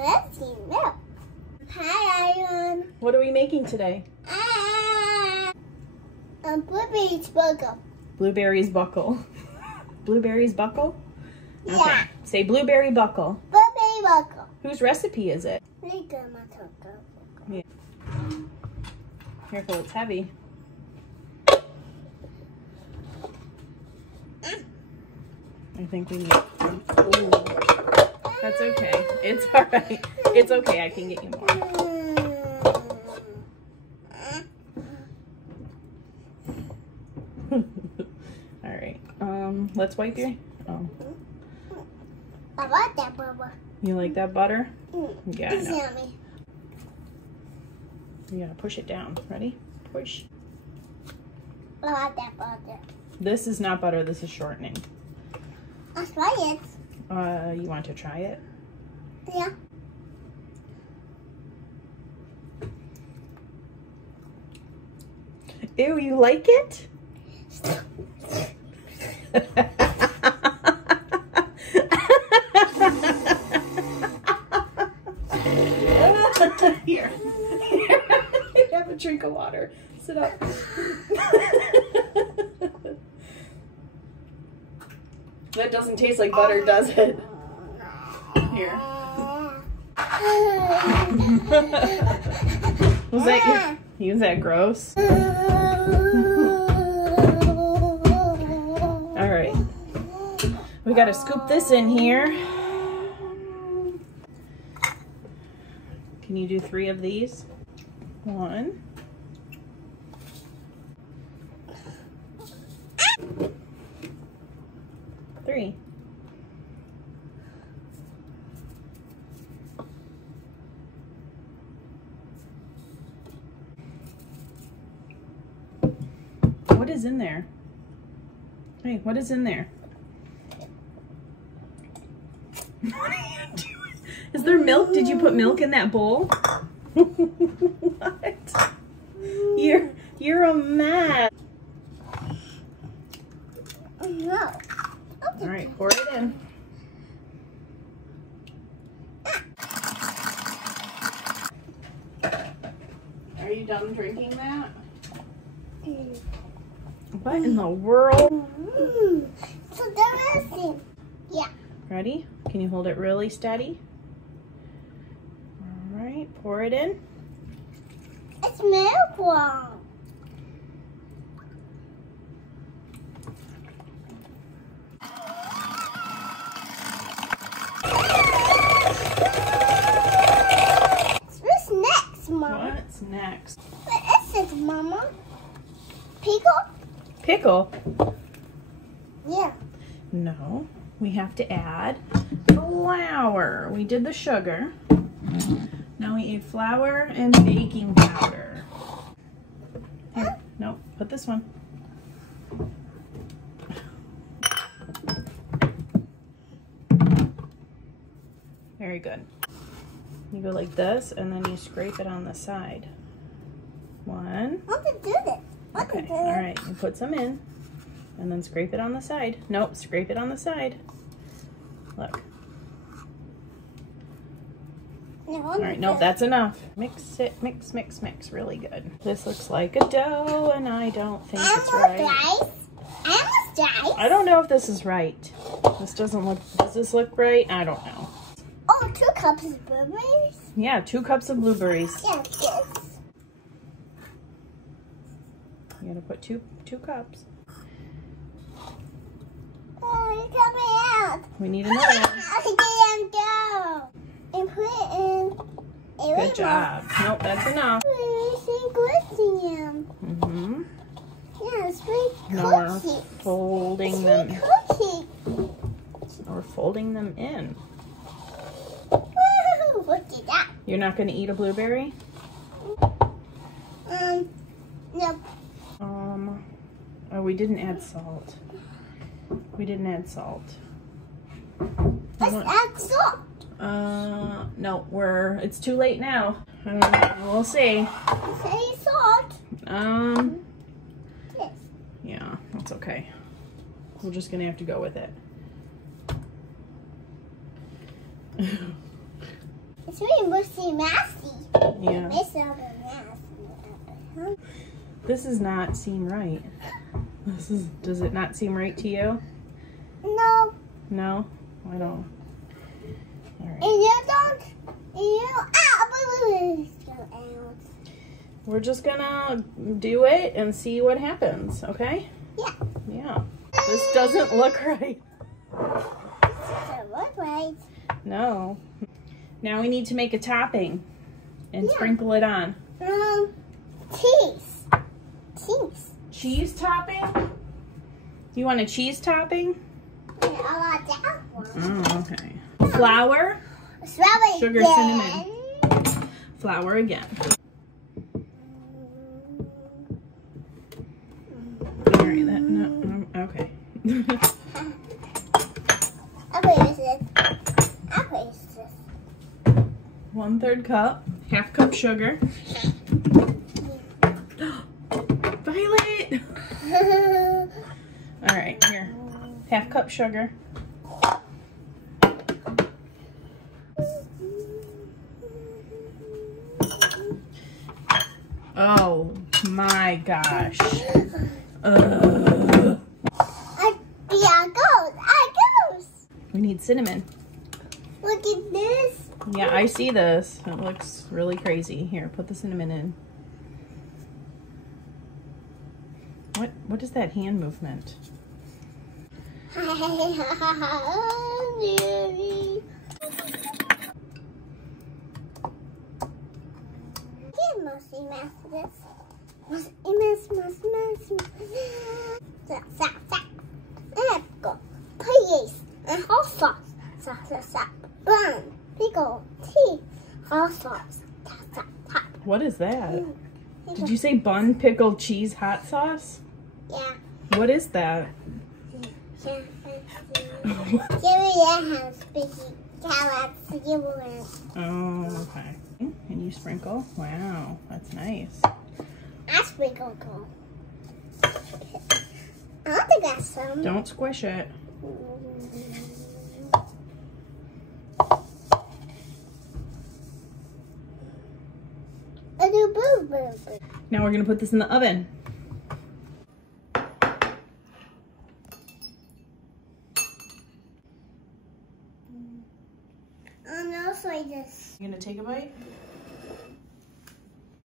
milk. Hi, everyone. What are we making today? Blueberries buckle. Blueberries buckle. Blueberries buckle? Okay. Yeah. Say blueberry buckle. Blueberry buckle. Whose recipe is it? Great Grandma Tocco. Yeah. Careful, it's heavy. I think we need some. Ooh. That's okay. It's all right. It's okay. I can get you more. All right. Let's wipe your. Oh. I want that butter. You like that butter? Yeah, I It's know. yummy. You gotta push it down. Ready? Push. I want that butter. This is not butter. This is shortening. I'll try it. You want to try it? Yeah. Ew, you like it? Here. Have a drink of water. Sit up. That doesn't taste like butter, does it? Here. Was that gross? All right. We gotta scoop this in here. Can you do 3 of these? 1. 3. What is in there? Hey, what is in there? What are you doing? Is there milk? Did you put milk in that bowl? What? You're a mess. No. All right, pour it in. Are you done drinking that? What in the world? So delicious. Yeah. Ready? Can you hold it really steady? All right, pour it in. It's milk one. What's next, Mama? What's next? What is it, Mama? Pickle? Pickle? Yeah. No, we have to add flour. We did the sugar. Now we add flour and baking powder. Here, no, put this one. Very good. You go like this, and then you scrape it on the side. 1. I want to do this. Okay, all right. You put some in, and then scrape it on the side. Nope, scrape it on the side. Look. All right, nope, that's enough. Mix it, mix, mix, mix. Really good. This looks like a dough, and I don't think it's right. I don't know if this is right. This doesn't look. Does this look right? I don't know. Oh, 2 cups of blueberries? Yeah, 2 cups of blueberries. Yeah, yes. You gotta put two cups. Oh, you're coming out. We need another one. I didn't go. And put it in. Good job. Nope, that's enough. Mm-hmm. Yeah, sweet Now we're cookie. folding Sweet them. cookie. Now we're folding them in. Woo! Look at that. You're not gonna eat a blueberry? Nope. Oh, we didn't add salt. We didn't add salt. Let's add salt. No, it's too late now. We'll see. Say salt. Yes. Yeah, that's okay. We're just gonna have to go with it. It's really mushy, messy. Yeah. It's so messy. This does not seem right. Does it not seem right to you? No. No? I don't. All right. And you don't. We're just gonna do it and see what happens, okay? Yeah. Yeah. This doesn't look right. This doesn't look right. No. Now we need to make a topping and sprinkle it on. Cheese. Cheese. Cheese topping? You want a cheese topping? I want that one. Oh, okay. Flour, Strawberry sugar, again. cinnamon. Flour again. All right, okay. I'll put this. 1/3 cup, 1/2 cup sugar. Violet! All right, here. 1/2 cup sugar. Oh my gosh. There goes. We need cinnamon. Look at this. Yeah, I see this. It looks really crazy. Here, put the cinnamon in. What is that hand movement? Please, and hot sauce. Bun, pickle, tea, hot sauce. What is that? Did you say bun, pickle, cheese, hot sauce? Yeah. What is that? Oh, okay. And you sprinkle? Wow, that's nice. I sprinkle cool. I want to get some. Don't squish it. Now we're gonna put this in the oven. No, so this. You gonna take a bite?